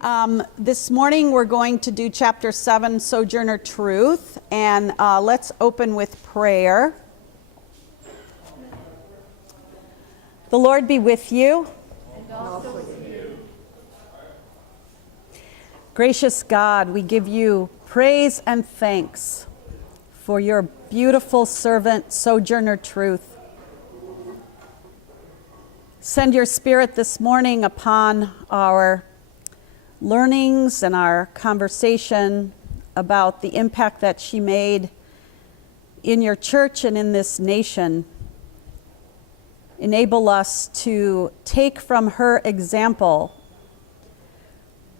This morning we're going to do chapter 7, Sojourner Truth, and let's open with prayer. The Lord be with you. And also with you. Gracious God, we give you praise and thanks for your beautiful servant, Sojourner Truth. Send your Spirit this morning upon our learnings and our conversation about the impact that she made in your church and in this nation. Enable us to take from her example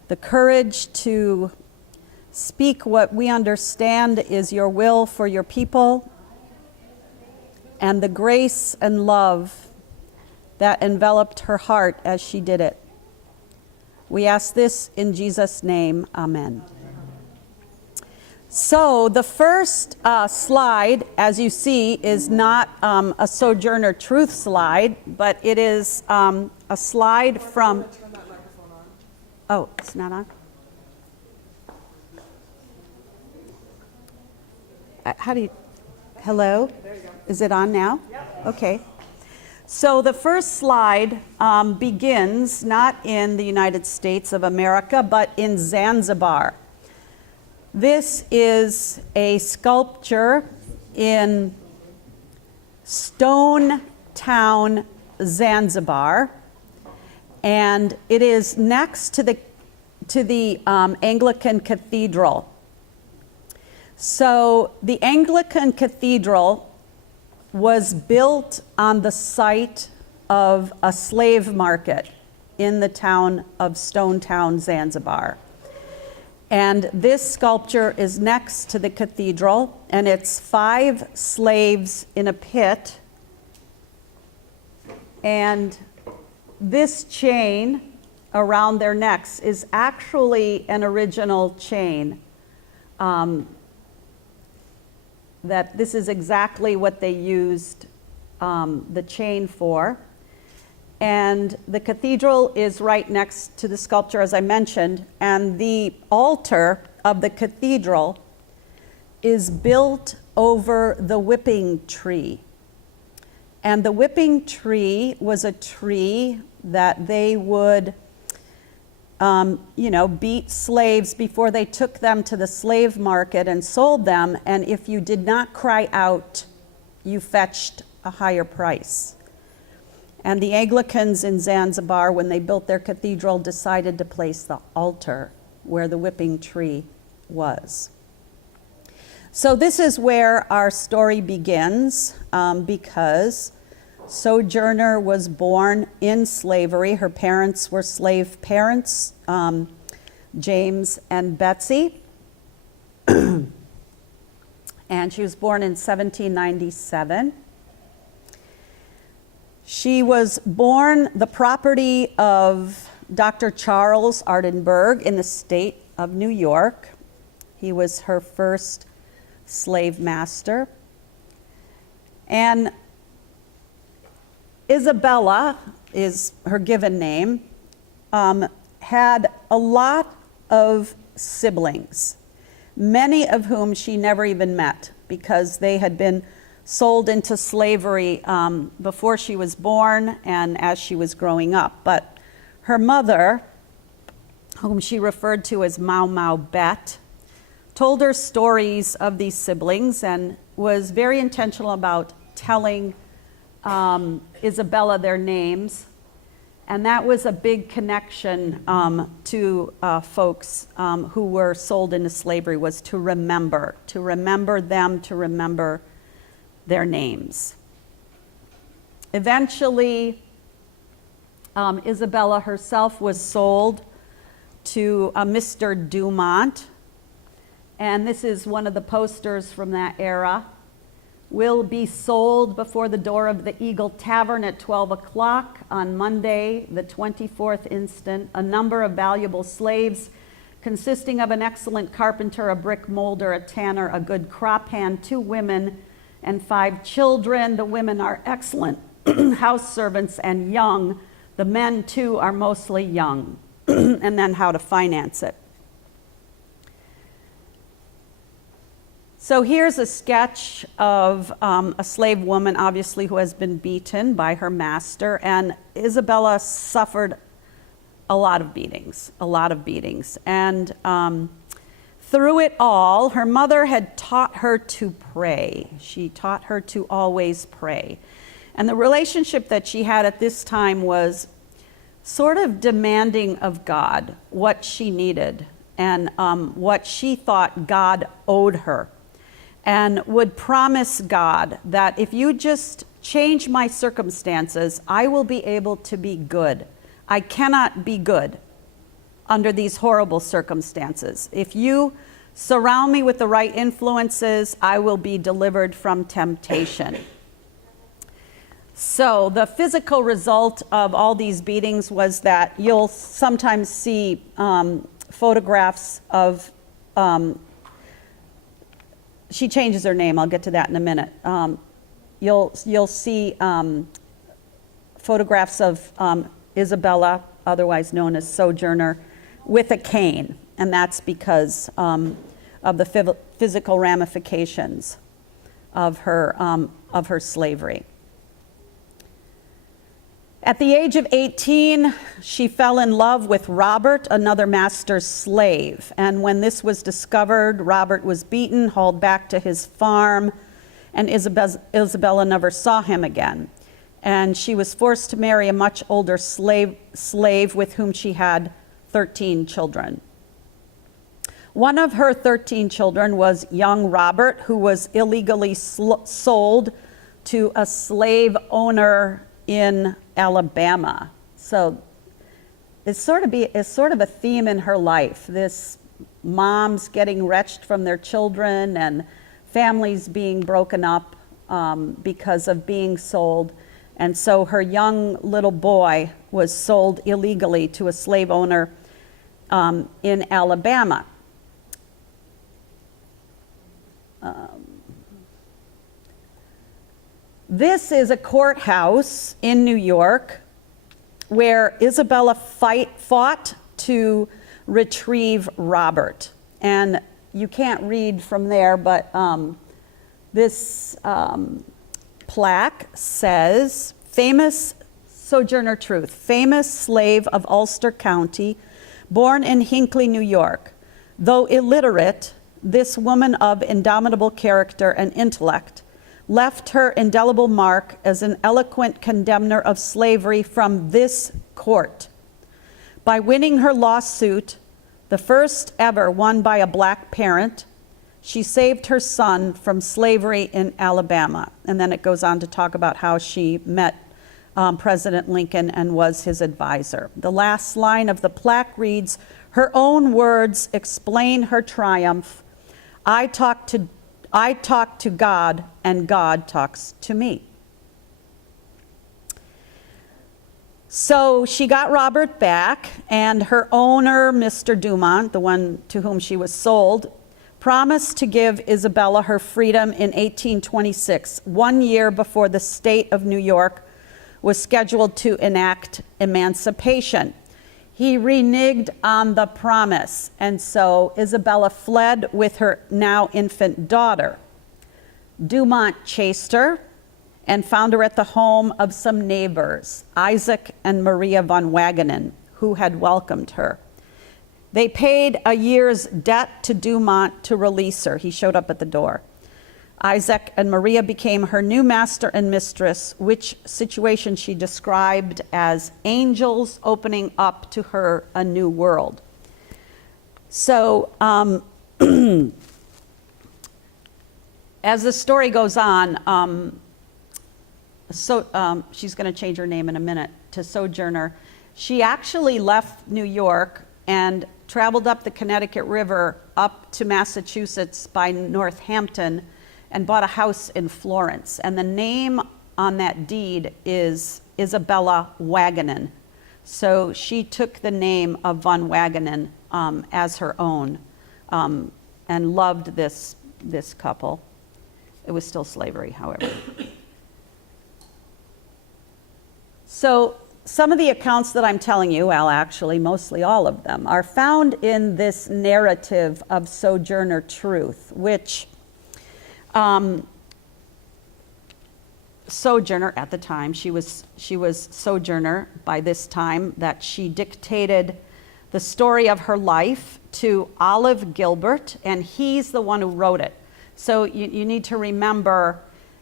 the courage to speak what we understand is your will for your people, and the grace and love that enveloped her heart as she did it. We ask this in Jesus' name, amen. So the first slide, as you see, is not a Sojourner Truth slide, but it is a slide from... Oh, it's not on? How do you... Hello? There you go. Is it on now? Yep. Okay. So the first slide begins not in the United States of America, but in Zanzibar. This is a sculpture in Stone Town, Zanzibar, and it is next to the Anglican Cathedral. So the Anglican Cathedral was built on the site of a slave market in the town of Stone Town, Zanzibar. And this sculpture is next to the cathedral, and it's 5 slaves in a pit. And this chain around their necks is actually an original chain. That this is exactly what they used the chain for. And the cathedral is right next to the sculpture, as I mentioned, and the altar of the cathedral is built over the whipping tree. And the whipping tree was a tree that they would beat slaves before they took them to the slave market and sold them. And if you did not cry out, you fetched a higher price. And the Anglicans in Zanzibar, when they built their cathedral, decided to place the altar where the whipping tree was. So this is where our story begins, because Sojourner was born in slavery. Her parents were slave parents, James and Betsy. And she was born in 1797. She was born the property of Dr. Charles Ardenberg in the state of New York. He was her first slave master. And Isabella is her given name, had a lot of siblings, many of whom she never even met because they had been sold into slavery before she was born and as she was growing up. But her mother, whom she referred to as Mau Mau Bet, told her stories of these siblings and was very intentional about telling Isabella their names. And that was a big connection to folks who were sold into slavery, was to remember them, to remember their names. Eventually, Isabella herself was sold to a Mr. Dumont, and this is one of the posters from that era. Will be sold before the door of the Eagle Tavern at 12 o'clock on Monday, the 24th instant. A number of valuable slaves consisting of an excellent carpenter, a brick molder, a tanner, a good crop hand, 2 women, and 5 children. The women are excellent house servants and young. The men, too, are mostly young. and then how to finance it. So here's a sketch of a slave woman, obviously, who has been beaten by her master. And Isabella suffered a lot of beatings. And through it all, her mother had taught her to pray. She taught her to always pray. And the relationship that she had at this time was sort of demanding of God what she needed and what she thought God owed her, and would promise God that if you just change my circumstances, I will be able to be good. I cannot be good under these horrible circumstances. If you surround me with the right influences, I will be delivered from temptation. So the physical result of all these beatings was that you'll sometimes see photographs of, she changes her name, I'll get to that in a minute. You'll see photographs of Isabella, otherwise known as Sojourner, with a cane, and that's because of the physical ramifications of her slavery. At the age of 18, she fell in love with Robert, another master's slave. And when this was discovered, Robert was beaten, hauled back to his farm, and Isabella never saw him again. And she was forced to marry a much older slave with whom she had 13 children. One of her 13 children was young Robert, who was illegally sold to a slave owner in Alabama. So it's sort of a theme in her life. This moms getting wretched from their children and families being broken up because of being sold. And so her young little boy was sold illegally to a slave owner in Alabama. This is a courthouse in New York where Isabella fought to retrieve Robert. And you can't read from there, but this plaque says, famous Sojourner Truth, famous slave of Ulster County, born in Hinckley, New York. Though illiterate, this woman of indomitable character and intellect left her indelible mark as an eloquent condemner of slavery from this court. By winning her lawsuit, the first ever won by a black parent, she saved her son from slavery in Alabama. And then it goes on to talk about how she met President Lincoln and was his advisor. The last line of the plaque reads, her own words explain her triumph. I talk to God, and God talks to me. So she got Robert back, and her owner, Mr. Dumont, the one to whom she was sold, promised to give Isabella her freedom in 1826, 1 year before the state of New York was scheduled to enact emancipation. He reneged on the promise, and so Isabella fled with her now infant daughter. Dumont chased her and found her at the home of some neighbors, Isaac and Maria von Wagenen, who had welcomed her. They paid a year's debt to Dumont to release her. He showed up at the door. Isaac and Maria became her new master and mistress, which situation she described as angels opening up to her a new world. So as the story goes on, she's going to change her name in a minute to Sojourner. She actually left New York and traveled up the Connecticut River up to Massachusetts by Northampton and bought a house in Florence. And the name on that deed is Isabella Wagenen. So she took the name of von Wagenen as her own and loved this couple. It was still slavery, however. So some of the accounts that I'm telling you, well, actually, mostly all of them, are found in this narrative of Sojourner Truth, which Sojourner at the time, she was Sojourner by this time, that she dictated the story of her life to Olive Gilbert, and he's the one who wrote it. So you need to remember,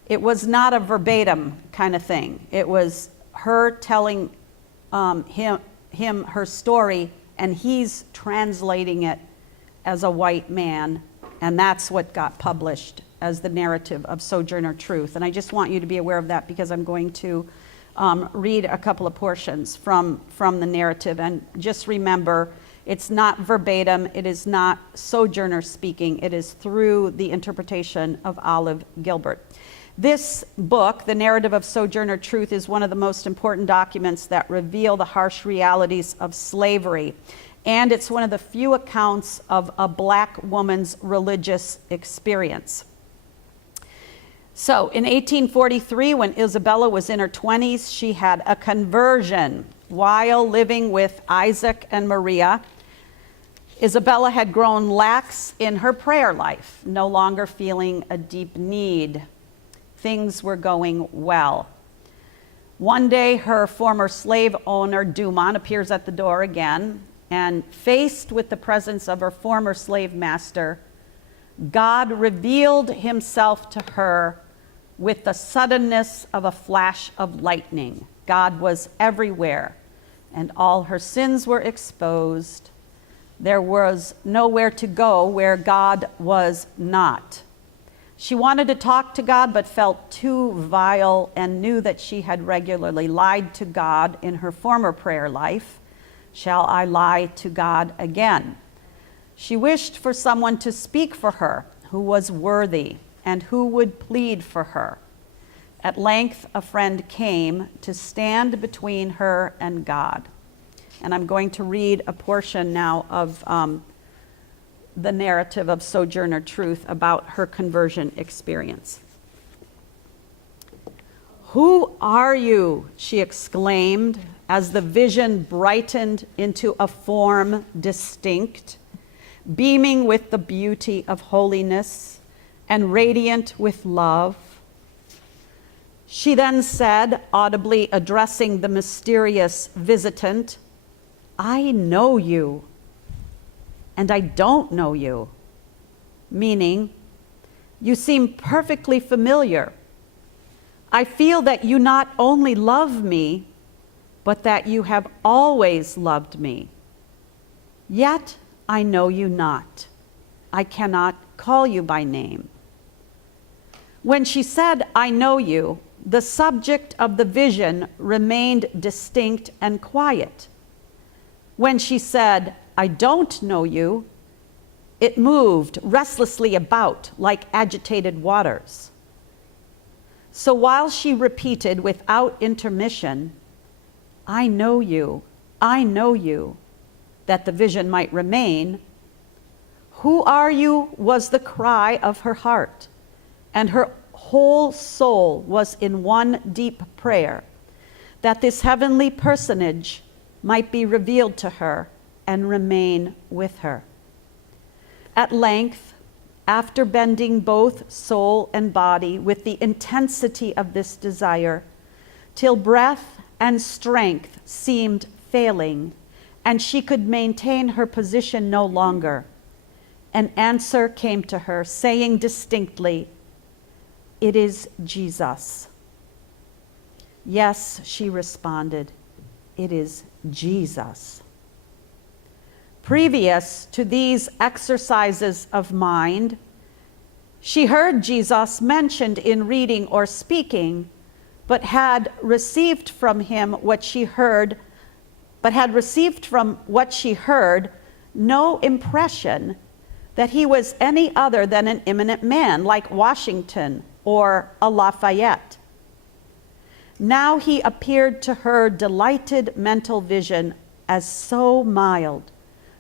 it was not a verbatim kind of thing. It was her telling him her story, and he's translating it as a white man, and that's what got published as the narrative of Sojourner Truth. And I just want you to be aware of that, because I'm going to read a couple of portions from the narrative. And just remember, it's not verbatim, it is not Sojourner speaking, it is through the interpretation of Olive Gilbert. This book, The Narrative of Sojourner Truth, is one of the most important documents that reveal the harsh realities of slavery. And it's one of the few accounts of a black woman's religious experience. So in 1843, when Isabella was in her 20s, she had a conversion while living with Isaac and Maria. Isabella had grown lax in her prayer life, no longer feeling a deep need. Things were going well. One day, her former slave owner, Dumont, appears at the door again, and faced with the presence of her former slave master, God revealed himself to her with the suddenness of a flash of lightning. God was everywhere, and all her sins were exposed. There was nowhere to go where God was not. She wanted to talk to God, but felt too vile and knew that she had regularly lied to God in her former prayer life. Shall I lie to God again? She wished for someone to speak for her who was worthy and who would plead for her. At length, a friend came to stand between her and God. And I'm going to read a portion now of the narrative of Sojourner Truth about her conversion experience. "Who are you?" she exclaimed, as the vision brightened into a form distinct, beaming with the beauty of holiness and radiant with love. She then said, audibly addressing the mysterious visitant, "I know you, and I don't know you," meaning, you seem perfectly familiar. I feel that you not only love me, but that you have always loved me. Yet I know you not. I cannot call you by name. When she said, "I know you," the subject of the vision remained distinct and quiet. When she said, "I don't know you," it moved restlessly about like agitated waters. So while she repeated without intermission, "I know you, I know you," that the vision might remain, "Who are you?" was the cry of her heart, and her whole soul was in one deep prayer, that this heavenly personage might be revealed to her and remain with her. At length, after bending both soul and body with the intensity of this desire, till breath and strength seemed failing, and she could maintain her position no longer, an answer came to her, saying distinctly, "It is Jesus." "Yes," she responded, "it is Jesus." Previous to these exercises of mind, she heard Jesus mentioned in reading or speaking, but had received from what she heard no impression that he was any other than an eminent man like Washington or a Lafayette. Now he appeared to her delighted mental vision as so mild,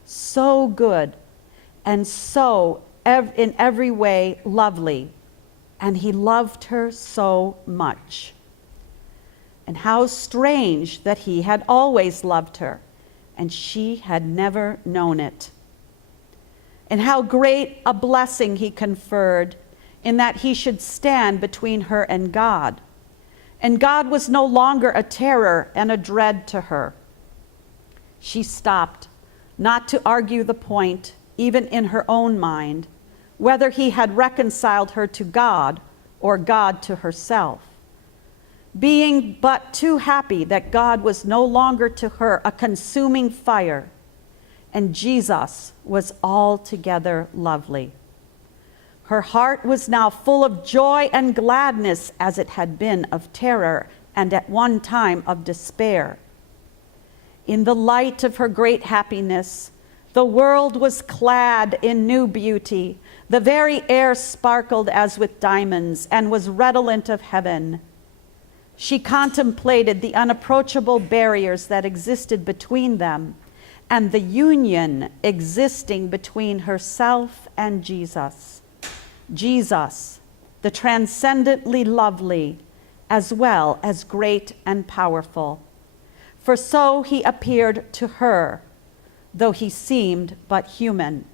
so good, and so in every way lovely, and he loved her so much. and how strange that he had always loved her, and she had never known it. And how great a blessing he conferred in that he should stand between her and God. And God was no longer a terror and a dread to her. She stopped, not to argue the point, even in her own mind, whether he had reconciled her to God or God to herself, being but too happy that God was no longer to her a consuming fire, and Jesus was altogether lovely. Her heart was now full of joy and gladness, as it had been of terror and at one time of despair. In the light of her great happiness, the world was clad in new beauty. The very air sparkled as with diamonds and was redolent of heaven. She contemplated the unapproachable barriers that existed between them and the union existing between herself and Jesus. Jesus, the transcendently lovely, as well as great and powerful. For so he appeared to her, though he seemed but human.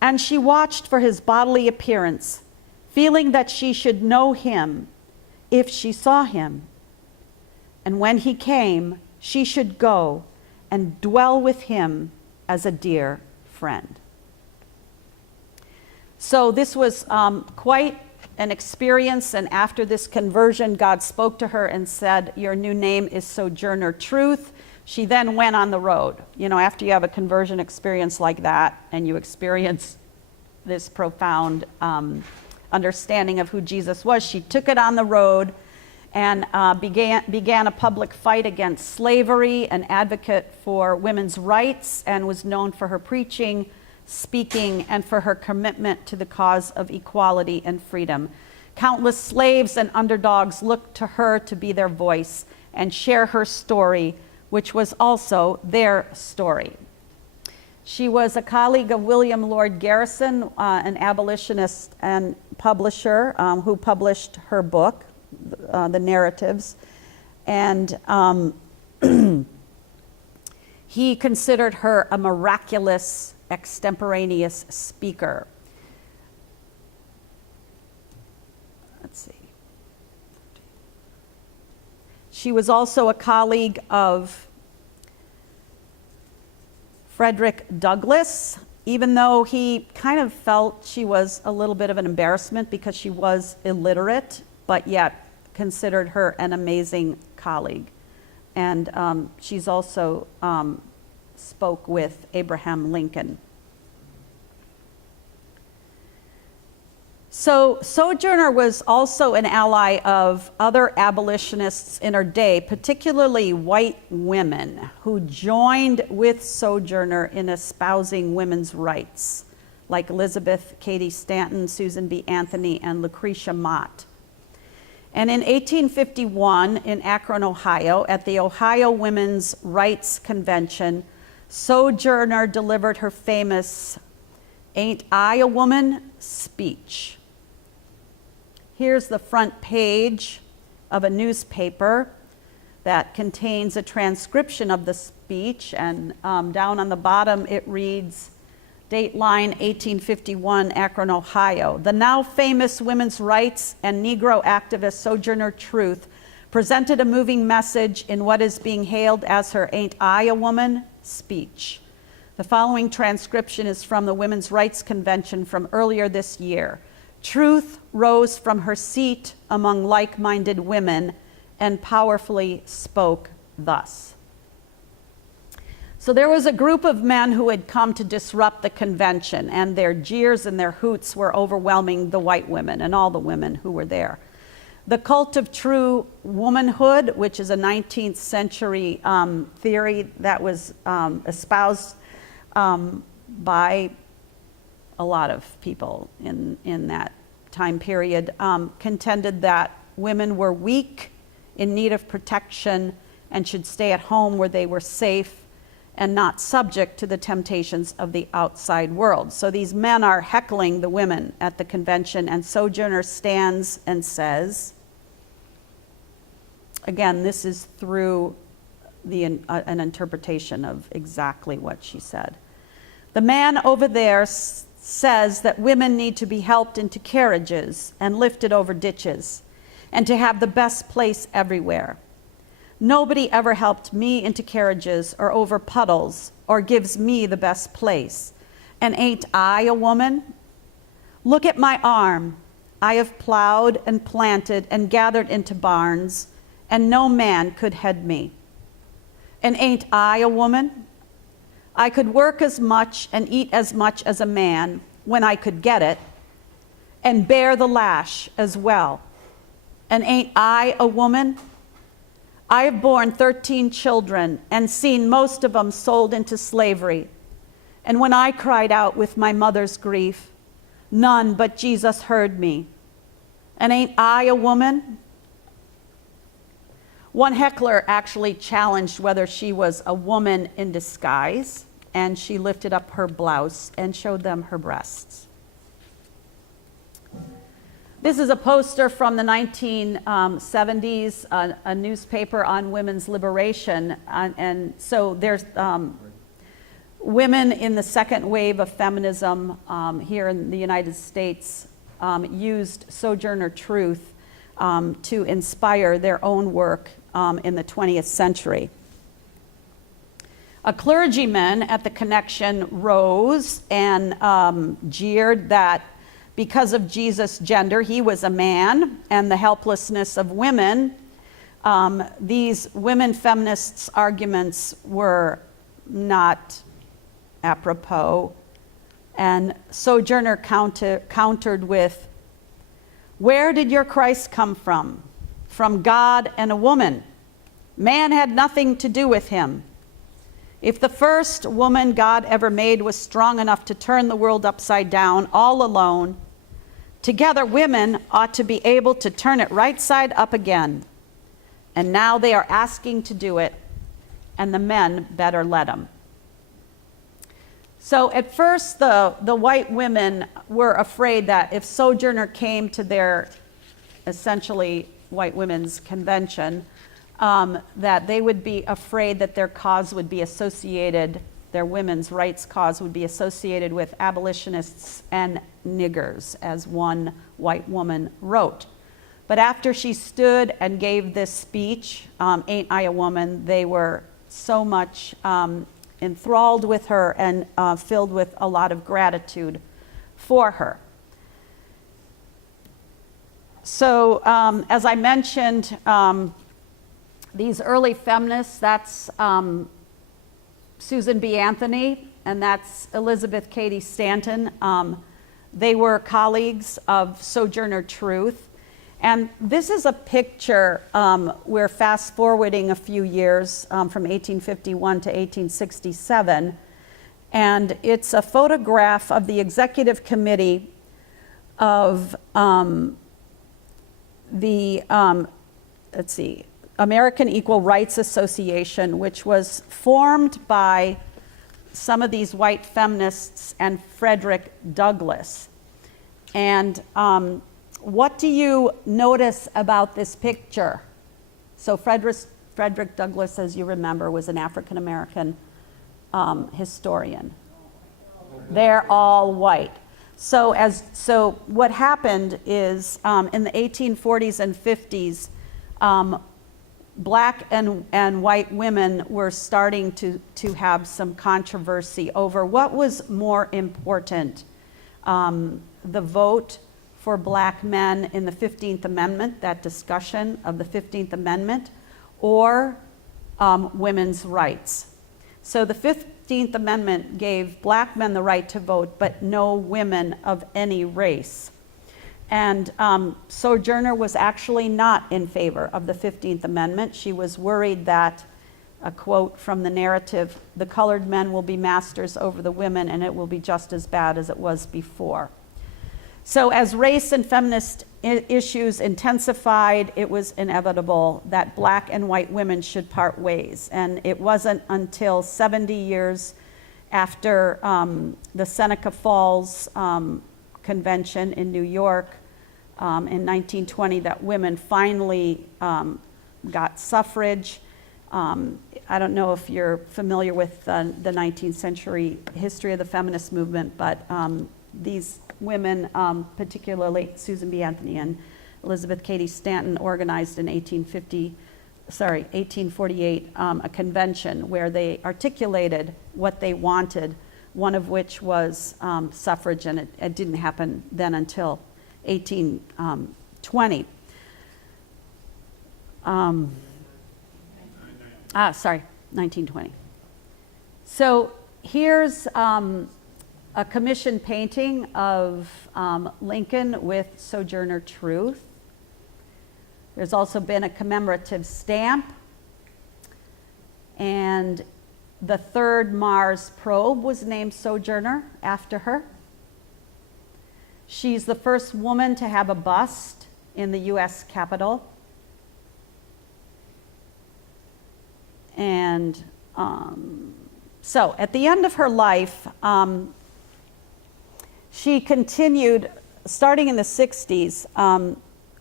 And she watched for his bodily appearance, feeling that she should know him if she saw him. And when he came, she should go and dwell with him as a dear friend. So this was quite an experience, and after this conversion, God spoke to her and said, "Your new name is Sojourner Truth." She then went on the road. You know, after you have a conversion experience like that, and you experience this profound understanding of who Jesus was, she took it on the road and began a public fight against slavery, an advocate for women's rights, and was known for her preaching, speaking, and for her commitment to the cause of equality and freedom. Countless slaves and underdogs looked to her to be their voice and share her story, which was also their story. She was a colleague of William Lord Garrison, an abolitionist and publisher who published her book, The Narratives. And he considered her a miraculous extemporaneous speaker. Let's see. She was also a colleague of Frederick Douglass, even though he kind of felt she was a little bit of an embarrassment because she was illiterate, but yet considered her an amazing colleague. And she's also spoke with Abraham Lincoln. So Sojourner was also an ally of other abolitionists in her day, particularly white women who joined with Sojourner in espousing women's rights, like Elizabeth Cady Stanton, Susan B. Anthony, and Lucretia Mott. And in 1851, in Akron, Ohio, at the Ohio Women's Rights Convention, Sojourner delivered her famous "Ain't I a Woman" speech. Here's the front page of a newspaper that contains a transcription of the speech, and down on the bottom it reads, Dateline 1851, Akron, Ohio. The now famous women's rights and Negro activist Sojourner Truth presented a moving message in what is being hailed as her "Ain't I a Woman" speech. The following transcription is from the Women's Rights Convention from earlier this year. Truth rose from her seat among like-minded women and powerfully spoke thus. So there was a group of men who had come to disrupt the convention, and their jeers and their hoots were overwhelming the white women and all the women who were there. The cult of true womanhood, which is a 19th century theory that was espoused by a lot of people in that time period, contended that women were weak, in need of protection, and should stay at home where they were safe and not subject to the temptations of the outside world. So these men are heckling the women at the convention, and Sojourner stands and says, again, this is through an interpretation of exactly what she said. The man over there says that women need to be helped into carriages and lifted over ditches and to have the best place everywhere. Nobody ever helped me into carriages or over puddles or gives me the best place. And ain't I a woman? Look at my arm. I have plowed and planted and gathered into barns, and no man could head me. And ain't I a woman? I could work as much and eat as much as a man when I could get it, and bear the lash as well. And ain't I a woman? I have borne 13 children and seen most of them sold into slavery. And when I cried out with my mother's grief, none but Jesus heard me. And ain't I a woman? One heckler actually challenged whether she was a woman in disguise, and she lifted up her blouse and showed them her breasts. This is a poster from the 1970s, a newspaper on women's liberation. And so there's women in the second wave of feminism here in the United States used Sojourner Truth to inspire their own work in the 20th century. A clergyman at the Connection rose and jeered that because of Jesus' gender, he was a man, and the helplessness of women, these women feminists' arguments were not apropos. And Sojourner countered with, "Where did your Christ come from? From God and a woman. Man had nothing to do with him. If the first woman God ever made was strong enough to turn the world upside down all alone, together women ought to be able to turn it right side up again. And now they are asking to do it, and the men better let them." So at first, the white women were afraid that if Sojourner came to their essentially white women's convention, that they would be afraid that their cause would be associated, their women's rights cause would be associated with abolitionists and niggers, as one white woman wrote. But after she stood and gave this speech, Ain't I a Woman, they were so much enthralled with her and filled with a lot of gratitude for her. So as I mentioned, these early feminists, that's Susan B. Anthony, and that's Elizabeth Cady Stanton. They were colleagues of Sojourner Truth. And this is a picture, we're fast forwarding a few years from 1851 to 1867. And it's a photograph of the executive committee of the American Equal Rights Association, which was formed by some of these white feminists and Frederick Douglass. And what do you notice about this picture? So Frederick Douglass, as you remember, was an African-American historian. They're all white. So what happened is in the 1840s and 50s, black and white women were starting to have some controversy over what was more important, the vote for black men in the 15th Amendment, that discussion of the 15th Amendment, or women's rights. So the 15th Amendment gave black men the right to vote, but no women of any race. And Sojourner was actually not in favor of the 15th Amendment. She was worried that, a quote from the narrative, "the colored men will be masters over the women, and it will be just as bad as it was before." So as race and feminist issues intensified, it was inevitable that black and white women should part ways. And it wasn't until 70 years after the Seneca Falls Convention in New York in 1920 that women finally got suffrage. I don't know if you're familiar with the 19th century history of the feminist movement, but these women, particularly Susan B. Anthony and Elizabeth Cady Stanton, organized in 1848, a convention where they articulated what they wanted, one of which was suffrage, and it didn't happen then until 1820. 1920. So here's a commissioned painting of Lincoln with Sojourner Truth. There's also been a commemorative stamp, and the third Mars probe was named Sojourner after her. She's the first woman to have a bust in the U.S. Capitol. And so at the end of her life, she continued, starting in the 60s,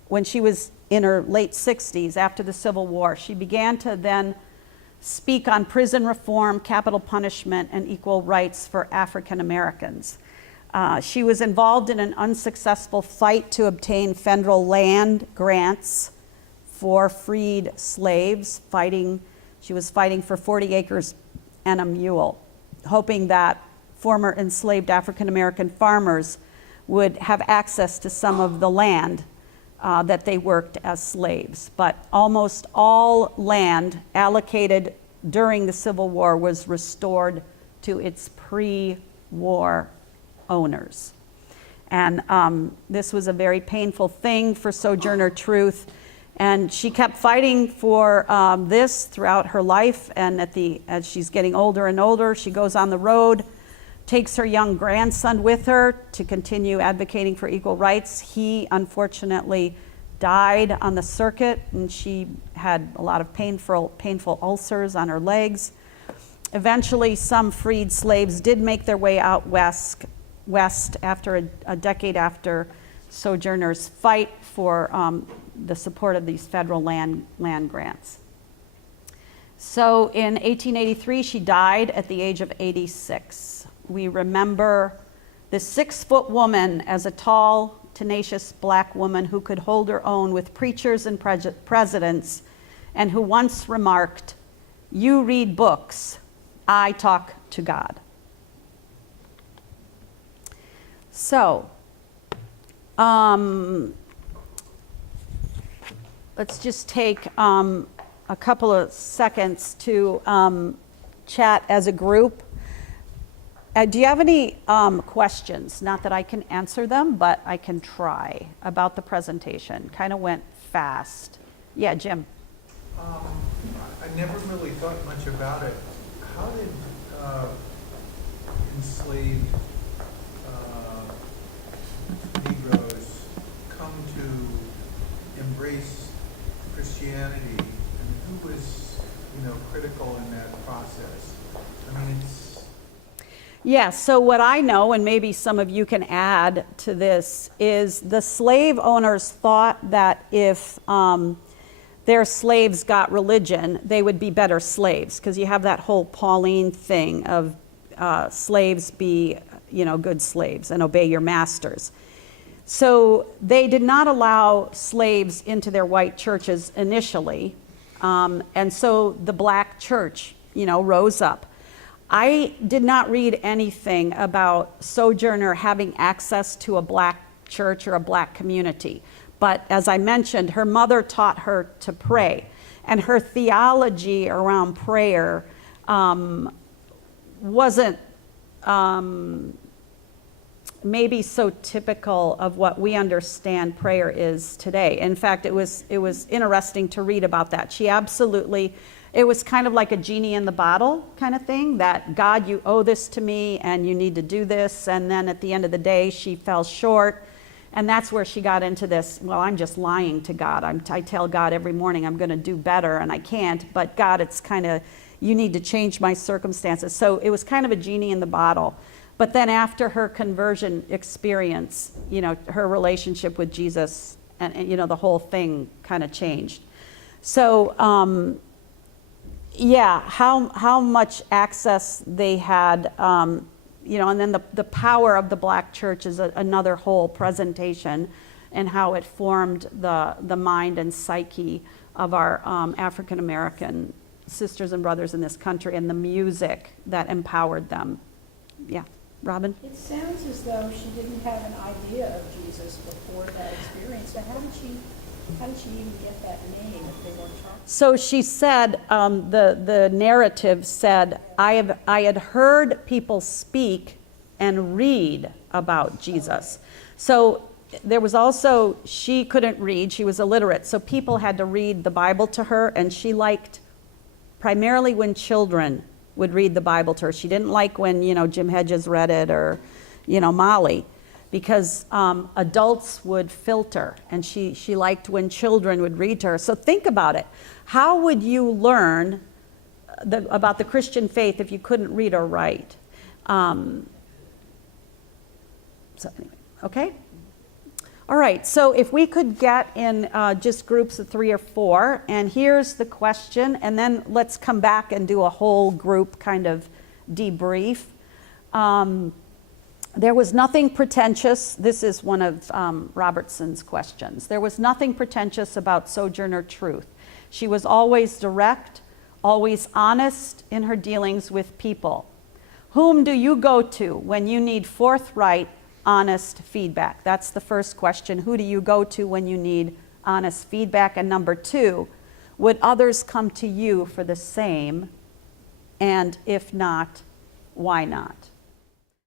when she was in her late 60s after the Civil War, she began to then speak on prison reform, capital punishment, and equal rights for African Americans. She was involved in an unsuccessful fight to obtain federal land grants for freed slaves, she was fighting for 40 acres and a mule, hoping that former enslaved African American farmers would have access to some of the land that they worked as slaves. But almost all land allocated during the Civil War was restored to its pre-war owners. And this was a very painful thing for Sojourner Truth. And she kept fighting for this throughout her life. And as she's getting older and older, she goes on the road, takes her young grandson with her to continue advocating for equal rights. He unfortunately died on the circuit, and she had a lot of painful ulcers on her legs. Eventually, some freed slaves did make their way out west after a decade after Sojourner's fight for the support of these federal land grants. So in 1883, she died at the age of 86. We remember this 6-foot woman as a tall, tenacious black woman who could hold her own with preachers and presidents, and who once remarked, "You read books, I talk to God." So, let's just take a couple of seconds to chat as a group. Do you have any questions? Not that I can answer them, but I can try about the presentation. Kind of went fast. Yeah, Jim. I never really thought much about it. How did enslaved Negroes come to embrace Christianity, and who was, critical in that process? I mean, Yeah, so what I know, and maybe some of you can add to this, is the slave owners thought that if their slaves got religion, they would be better slaves, because you have that whole Pauline thing of slaves be, good slaves and obey your masters. So they did not allow slaves into their white churches initially, and so the black church, rose up. I did not read anything about Sojourner having access to a black church or a black community. But as I mentioned, her mother taught her to pray. And her theology around prayer wasn't maybe so typical of what we understand prayer is today. In fact, it was interesting to read about that. It was kind of like a genie in the bottle kind of thing, that God, you owe this to me and you need to do this. And then at the end of the day, she fell short. And that's where she got into this, well, I'm just lying to God. I tell God every morning I'm going to do better and I can't. But God, it's kind of, you need to change my circumstances. So it was kind of a genie in the bottle. But then after her conversion experience, her relationship with Jesus and the whole thing kind of changed. So, yeah, how much access they had, and then the power of the black church is another whole presentation, and how it formed the mind and psyche of our African American sisters and brothers in this country, and the music that empowered them. Yeah, Robin? It sounds as though she didn't have an idea of Jesus before that experience. So how did she even get that name if they weren't talking? So she said, the narrative said, I had heard people speak and read about Jesus. So there was also, she couldn't read, she was illiterate, so people had to read the Bible to her, and she liked primarily when children would read the Bible to her. She didn't like when, Jim Hedges read it, or, Molly, because adults would filter, and she liked when children would read to her. So think about it. How would you learn about the Christian faith if you couldn't read or write? So anyway, okay? All right, so if we could get in just groups of 3 or 4, and here's the question, and then let's come back and do a whole group kind of debrief. There was nothing pretentious. This is one of Robertson's questions. There was nothing pretentious about Sojourner Truth. She was always direct, always honest in her dealings with people. Whom do you go to when you need forthright, honest feedback? That's the first question. Who do you go to when you need honest feedback? And number 2, would others come to you for the same? And if not, why not?